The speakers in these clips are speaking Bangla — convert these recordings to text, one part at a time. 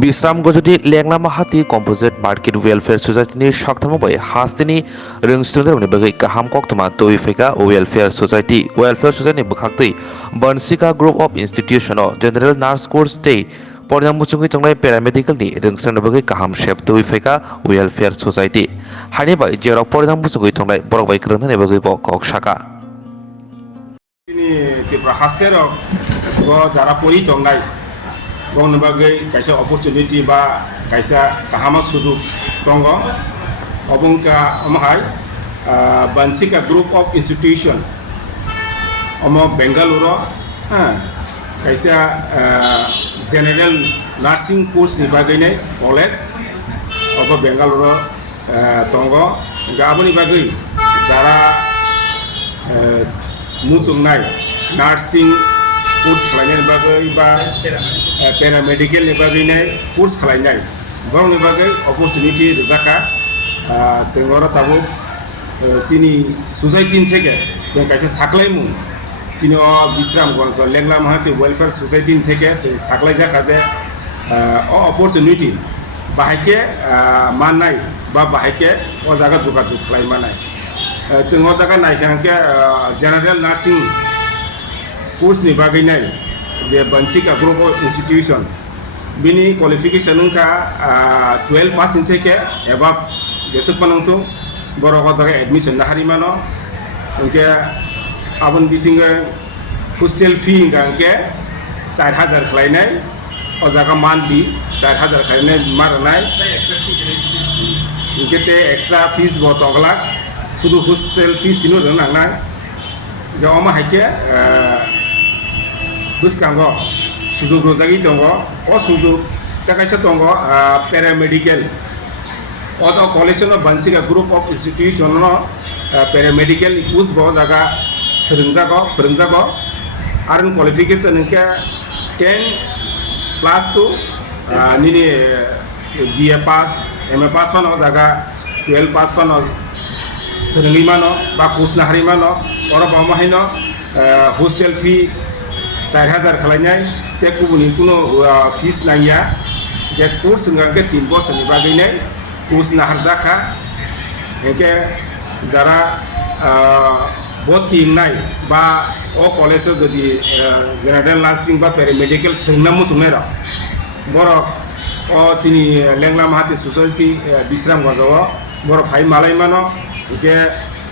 Bisram Gojoti Lengla Mahati Composite Market Welfare Society ni Shaktama Boy Hastini Rungstunder ni Bagai Kaham Koktama Toifeka Welfare Society Bukhakti Bansika Group of Institutional General Nurse Course Day Pordam Muchungi Tonglai Paramedical ni Rungstunder Bagai Kaham Shep Toifeka Welfare Society Haniba Jerok Pordam Muchungi Tonglai Borok Kerana ni Bagai Bokok Shaka Ini tipe hastero go jara pori tonglai gong nabagai kaisa opportunity ba kaisa kahama sujug tongo obungka amahai Bansika Group of Institution omo Bengaluru kaisa General Nursing Course ni bagai ne college obo Bengaluru tongo gaboni bagai jara musungnai nursing course khalainya bagai ba paramedical ni bagai nai course khalainya bang ni bagai opportunity rizaka sengora tabu sini society theke seng kaisa saklai mu sini Bisram Gonzo Lengla Mahati Welfare Society theke saklai jaka je opportunity bahake manai ba bahake o jaga jogajuk khalai manai जों जागा नायखांके General Nursing Course ni bagai nai je Bansika Group of Institution bini qualification ka 12 pass theke above jesuk panangtu boro jaga admission na harimano unke abon bisinga hostel fee ngangke 4000 khlainai o jaga monthly 4000 khlainai marnai unke te extra fees bo tonglak sudu hostel fee sinu nang nang ga oma haike buskango sujug rozagi tongo o sujug takaisa tongo paramedical o to college no Bansika Group of Institution no paramedical us bo jaga serengjago aron qualification ke 10 plus 2 nini BA pass MA pass no jaga 12 pass no Serenimano, bagus naharimano, orang pamahino, hostel fee 4000 khalanya, tek kubuni kuno fees nanya, tek kurs ngangke 3 bos ni bagainya, kurs naharjaka, heke jara bot tim nai, ba o college jadi general nursing ba paramedical sengnamu sumera, borok o sini Lengla Mahati Society Bisram Gonzo, borok hai malai mano. Oke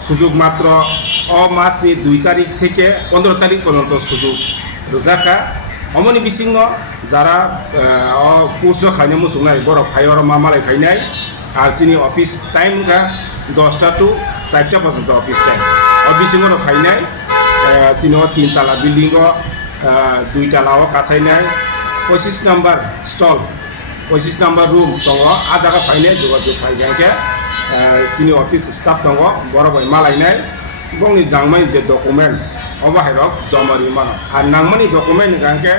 sujuk matro o mas ni 2 tarik থেকে 15 tarik পর্যন্ত সুযোগ রোজাকা অমনি বিসিংনো যারা ও কোর্স খাইনে মুসুংনাই বড় ফাইওর মামালাই খাইনাই আর চিনি অফিস টাইম কা 10টা টু 4টা পর্যন্ত অফিস টাইম ও বিসিংনো ফাইনাই চিনি 3 তালা বিল্ডিং 2 তালাও কাছাইনাই 25 নাম্বার স্টল 25 নাম্বার রুম দङ आ जागा फाइनाय जोगाजोग फाइगांके sini office staff tongo borobai malainai bongni dangmai je document obaherok jomari mano ar nangmani document gangke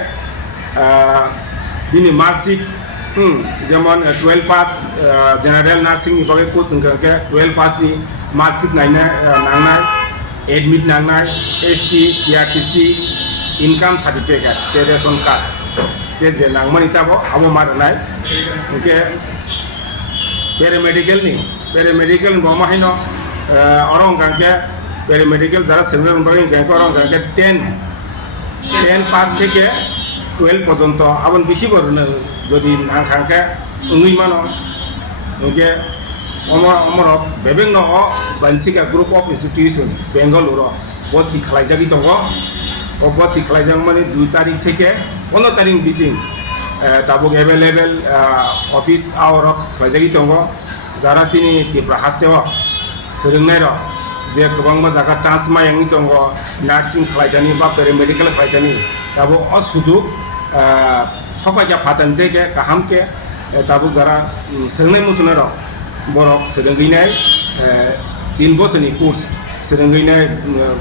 bini marksheet jemon 12 pass general nursing ibagai course gangke 12 pass ni marksheet naina nangnai admit nangnai ST PRTC income certificate ration card je nangmani tabo abo maranai oke paramedical bomahino orang gangke paramedical jara senior bagai gangke orang gangke 10 pass থেকে 12 পর্যন্ত abon bisi borna jodi nangkangke ungui mano oke omor bebengno o Bansika Group of Institution Bengaluru bot dikhlai jagi tongo o bot dikhlai jang mane 2 tarik থেকে 15 tarik bising tabuk available office hour khlajagi tongo jara sini tipra hasteo serengnai ro je gobangma jaga chance ma yangi tongo nursing khlaijani ba paramedical khlaijani tabo o sujug sokai ja phatan theke kahamke tabuk jara serengnai muchunai ro borok serenginai 3 bosoni course serenginai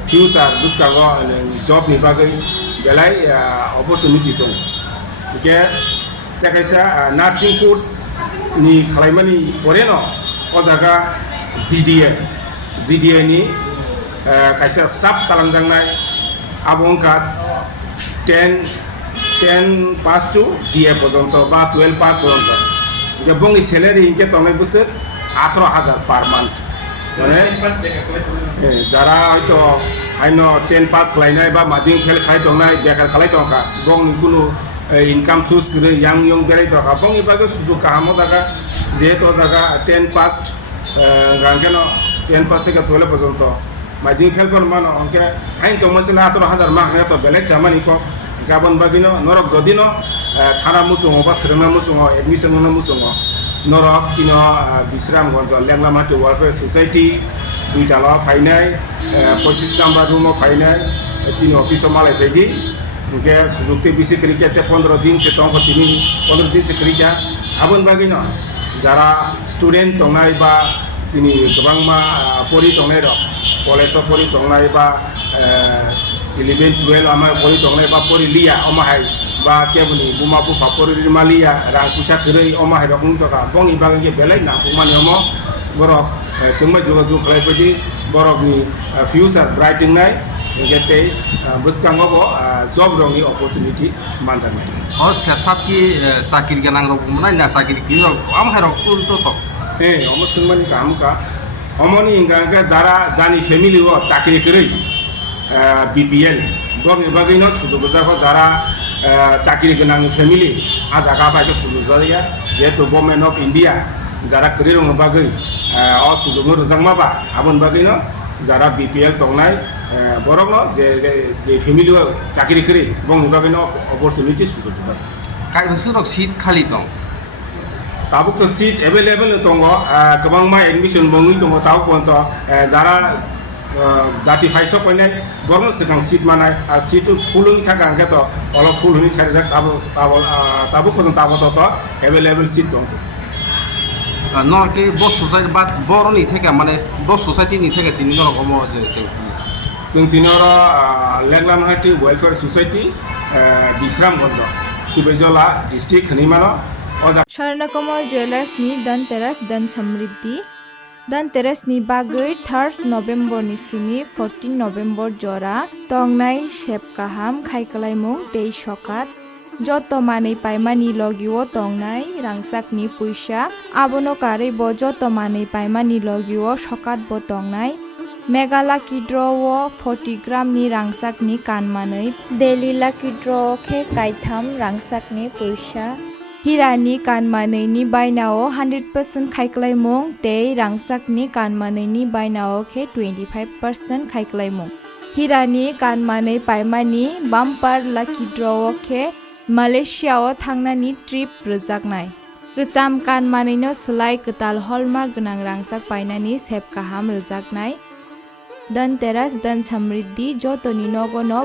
future buskago job ni bagai belai opportunity tongo oke takaisa nursing course ni khalaimani poreno o jaga GDA ni kaisa staff talangjangnai abongka 10 10 pass to BA পর্যন্ত বা 12 pass পর্যন্ত যে বংনি স্যালারি ইনকে তংনাই বসে 18,000 পার মান্থ মানে যারা হয়তো আইন 10 পাস খাইনাই বা মাধ্যমিক ফেল খাই তংনাই বেকার খালাই তংকা বংনি কোনো ইনকাম সোর্স করে ইয়াং ইয়ং বেড়াই তংকা বং এবারে সুযোগ কাহামো জায়গা যেহেতু জায়গা 10 পাস গানকেন 10 পাস থেকে 12 পর্যন্ত মাধ্যমিক ফেল পর মান অঙ্কে আইন তংমাসিলা 18,000 মা হাঙ্গা তো বেলেগ জামানি ক গাবন বাগিনো নরক যদি ন থানা মুসুঙ বা সেরেনা মুসুঙ এডমিশন মনে মুসুঙ নরক চিনো বিশ্রামগঞ্জ লেংলামাটি ওয়েলফেয়ার সোসাইটি 2টা ফাইনাই 25 নাম্বার রুমও ফাইনাই চিনি অফিসও মালাই বাयदि उनके सुजुगते बिसि करिका 15 दिन से तंग 15 दिन से करिका आबन बागिनो जरा स्टूडेंट तंगनाय बा चिनि गोबांमा परि तंगनाय र कलेजआव परि तंगनाय बा 11 12 आमा परि तंगनाय बा परि लिया अमाहाय बा केबनि बुमा बुफा परि मालिया रां पुसा थरै अमाहाय रकम तका बं इबागे बेलाय ना बुमानि अमो बरक जोंबा जगाजग खालायबायदि बरकनि फिउचार ब्राइटिं नाय इंगे बसकांगो जब रंगनि अपरचुनिटी मानजानाय और सेबसाब की साकिर के नांग रंग मनाय ना साकिर की आम है रंग कुल तो अमो सुनमनि काम का अमोनि इंगा जारा जानी फैमिली वो चाकरी करै बीपीएल बग बागैनो सुजुग जाबा जारा चाकरी गोनां फैमिली आ जागा बायदि सुजुग जाया जेहेतु गवर्नमेंट ऑफ इंडिया जारा करियर रंग बागै अ सुजुग रजांमाबा आबन बागैनो जारा बीपीएल तंगनाय बरगनो जे फैमिली चाकरी करी बं बागैनो अपरचुनिटी सुजुग जाय काय बसुर सीट खाली दं ताबुक सीट अवेलेबल दङ गोबां मा एडमिशन बङै दङ ताबु पन्त जारा दाति फाइसो पयनाय बरनो सिगां सीट मानाय सीट फुलनि थाखाय आंके तो अल फुल होनि सारिजा ताबु पजन ताबु तो अवेलेबल सीट दङ नर के बस सोसाइटी बात बरनि थाखाय माने बस सोसाइटी नि थाखाय तिनि नर गमो जे जों तिनर लेंलामहाटी वेलफेयर सोसाइटी बिश्रामगंज सिबैजला डिस्ट्रिक्ट हनिमानो स्वर्णकमल ज्वेलर्स नि धनतेरस धन समृद्धि धनतेरस नि बागै 3 नवेम्बर नि सिमी 14 नवेम्बर जरा तंगनाय सेबकाहाम खाइकलायमुं तेई सकात যত মানে পাইমানি লগিও তংনাই রাংসাকনি পয়সা আবনো কারে ব যত মানে পাইমানি লগিও সকাত ব তংনাই মেঘালা কিড্রও 40 গ্রাম নি রাংসাকনি কানমাनै দেলিলা কিড্রও খে কাইথাম রাংসাকনি পয়সা হিরানি কানমাनैनि बायनाओ 100% खाइकलायमुं तेई रांसाकनि कानमानैनि बायनाओ खे 25% खाइकलायमुं हिरानि कानमानै पाइमानि बाम्पार लाकी ड्रओ खे मालयेशियाओ थांनानि ट्रिप रोजाकनाय गोजाम कानमानैनो सोलाय गोताल हलमार्क गोनां रांसाक बायनानि सेबकाहाम रोजाकनाय धनतेरस धन समृद्धि जतनि नगनो